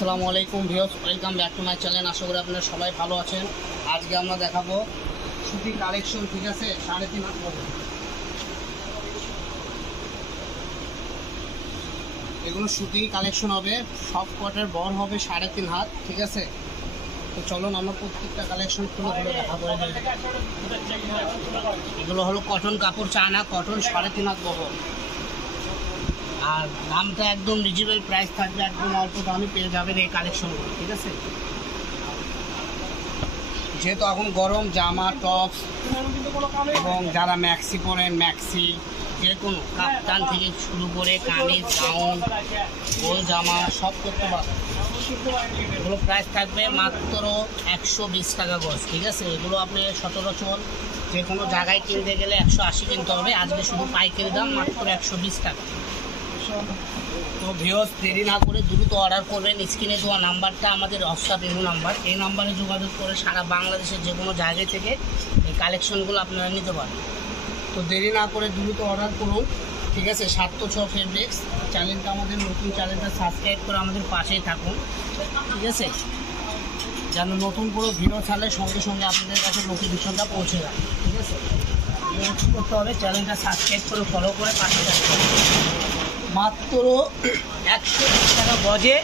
আসসালামু আলাইকুম viewers, welcome back to my channel. আশা করি আপনারা সবাই ভালো আছেন। আজকে আমরা দেখাবো সুতি কালেকশন, ঠিক আছে? 3.5 হাত হবে এগুলো, সুতি কালেকশন হবে। সব কোয়ার্টার বড় হবে 3.5 হাত, ঠিক আছে? তো চলুন আমরা প্রত্যেকটা কালেকশন খুলে খুলে দেখাবো। এগুলো হলো কটন কাপড়, চায়না কটন, 3.5 হাত বহর। আর দামটা একদম রিজনেবল প্রাইস থাকবে, একদম অল্প দামে পেয়ে যাবেন এই কালেকশনগুলো, ঠিক আছে? যেহেতু এখন গরম, জামা টপস এবং যারা ম্যাক্সি পরেন, ম্যাক্সি যে কোনো কাপ্তান থেকে শুরু করে কামিজ, গাউন, গোল জামা সব করতে পারবেন। এগুলো প্রাইস থাকবে মাত্র 120 টাকা গজ, ঠিক আছে? এগুলো আপনি সচরাচর যে কোনো জায়গায় কিনতে গেলে 180 কিনতে হবে। আজকে শুধু পাইকারি দাম মাত্র 120 টাকা। তো ভিউয়ার্স, দেরি না করে দ্রুত অর্ডার করবেন। স্ক্রিনে দেওয়া নাম্বারটা আমাদের হোয়াটসঅ্যাপ ইমো নাম্বার, এই নাম্বারে যোগাযোগ করে সারা বাংলাদেশের যে কোনো জায়গা থেকে এই কালেকশনগুলো আপনারা নিতে পারেন। তো দেরি না করে দ্রুত অর্ডার করুন, ঠিক আছে? 706 ফেব্রিক্স চ্যানেলটা, আমাদের নতুন চ্যানেলটা সাবস্ক্রাইব করে আমাদের পাশেই থাকুন, ঠিক আছে? যেন নতুন কোনো ভিডিও ছাড়লে সঙ্গে সঙ্গে আপনাদের কাছে নোটিফিকেশনটা পৌঁছে যায়, ঠিক আছে? কী করতে হবে, চ্যানেলটা সাবস্ক্রাইব করে ফলো করে পাশে থাকতে হবে। মাত্র 120 টাকা গজে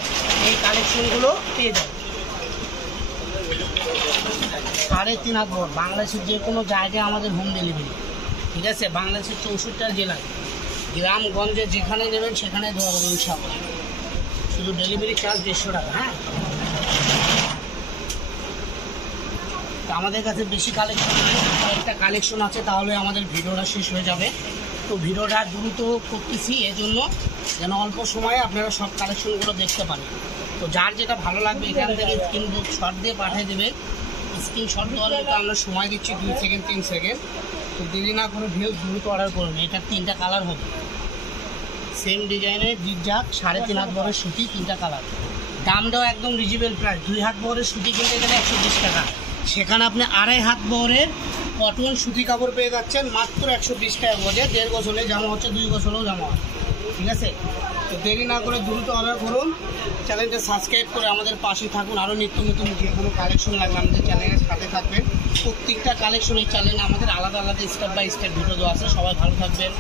এই কালেকশনগুলো পেয়ে যাবে। 3.5 হাত বড়, বাংলাদেশের যে কোনো জায়গায় আমাদের হোম ডেলিভারি, ঠিক আছে? বাংলাদেশের 64 জেলায়, গ্রামগঞ্জে যেখানে নেবেন সেখানে দেওয়া হবে ইনশাআল্লাহ। শুধু ডেলিভারি চার্জ 150 টাকা। হ্যাঁ, তো আমাদের কাছে বেশি কালেকশন নেই, কয়েকটা কালেকশন আছে, তাহলে আমাদের ভিডিওটা শেষ হয়ে যাবে। তো ভিডিওটা দ্রুত করতেছি এজন্য যেন অল্প সময়ে আপনারা সব কালেকশনগুলো দেখতে পারেন। তো যার যেটা ভালো লাগবে এখান থেকে স্ক্রিনশট দিয়ে পাঠিয়ে দেবেন। স্ক্রিনশট দেওয়ার মতো আমরা সময় দিচ্ছি 2 সেকেন্ড 3 সেকেন্ড। তো দেরি না করে দ্রুত অর্ডার করুন। এটা 3টা কালার হবে, সেম ডিজাইনের জিগজাগ 3.5 হাত বড়ের সুতি, 3টা কালার। দামটাও একদম রিজনেবল প্রাইস। 2 হাত বড়ের সুতি কিনতে গেলে 120 টাকা, সেখানে আপনি 2.5 হাত বড়ের কটন সুতি কাপড় পেয়ে যাচ্ছেন মাত্র 120 টাকা গজে। 1.5 গজ হলে জামা হচ্ছে, 2 গজ হলেও জামা হয়, ঠিক আছে? তো দেরি না করে দ্রুত অর্ডার করুন, চ্যানেলটা সাবস্ক্রাইব করে আমাদের পাশে থাকুন। আরও নিত্য নতুন যে কোনো কালেকশন লাগবে আমাদের চ্যানেলের সাথে থাকবেন। প্রত্যেকটা কালেকশনের চ্যানেলে আমাদের আলাদা আলাদা স্টেপ বাই স্টেপ ভিডিও দেওয়া আছে। সবাই ভালো থাকবেন।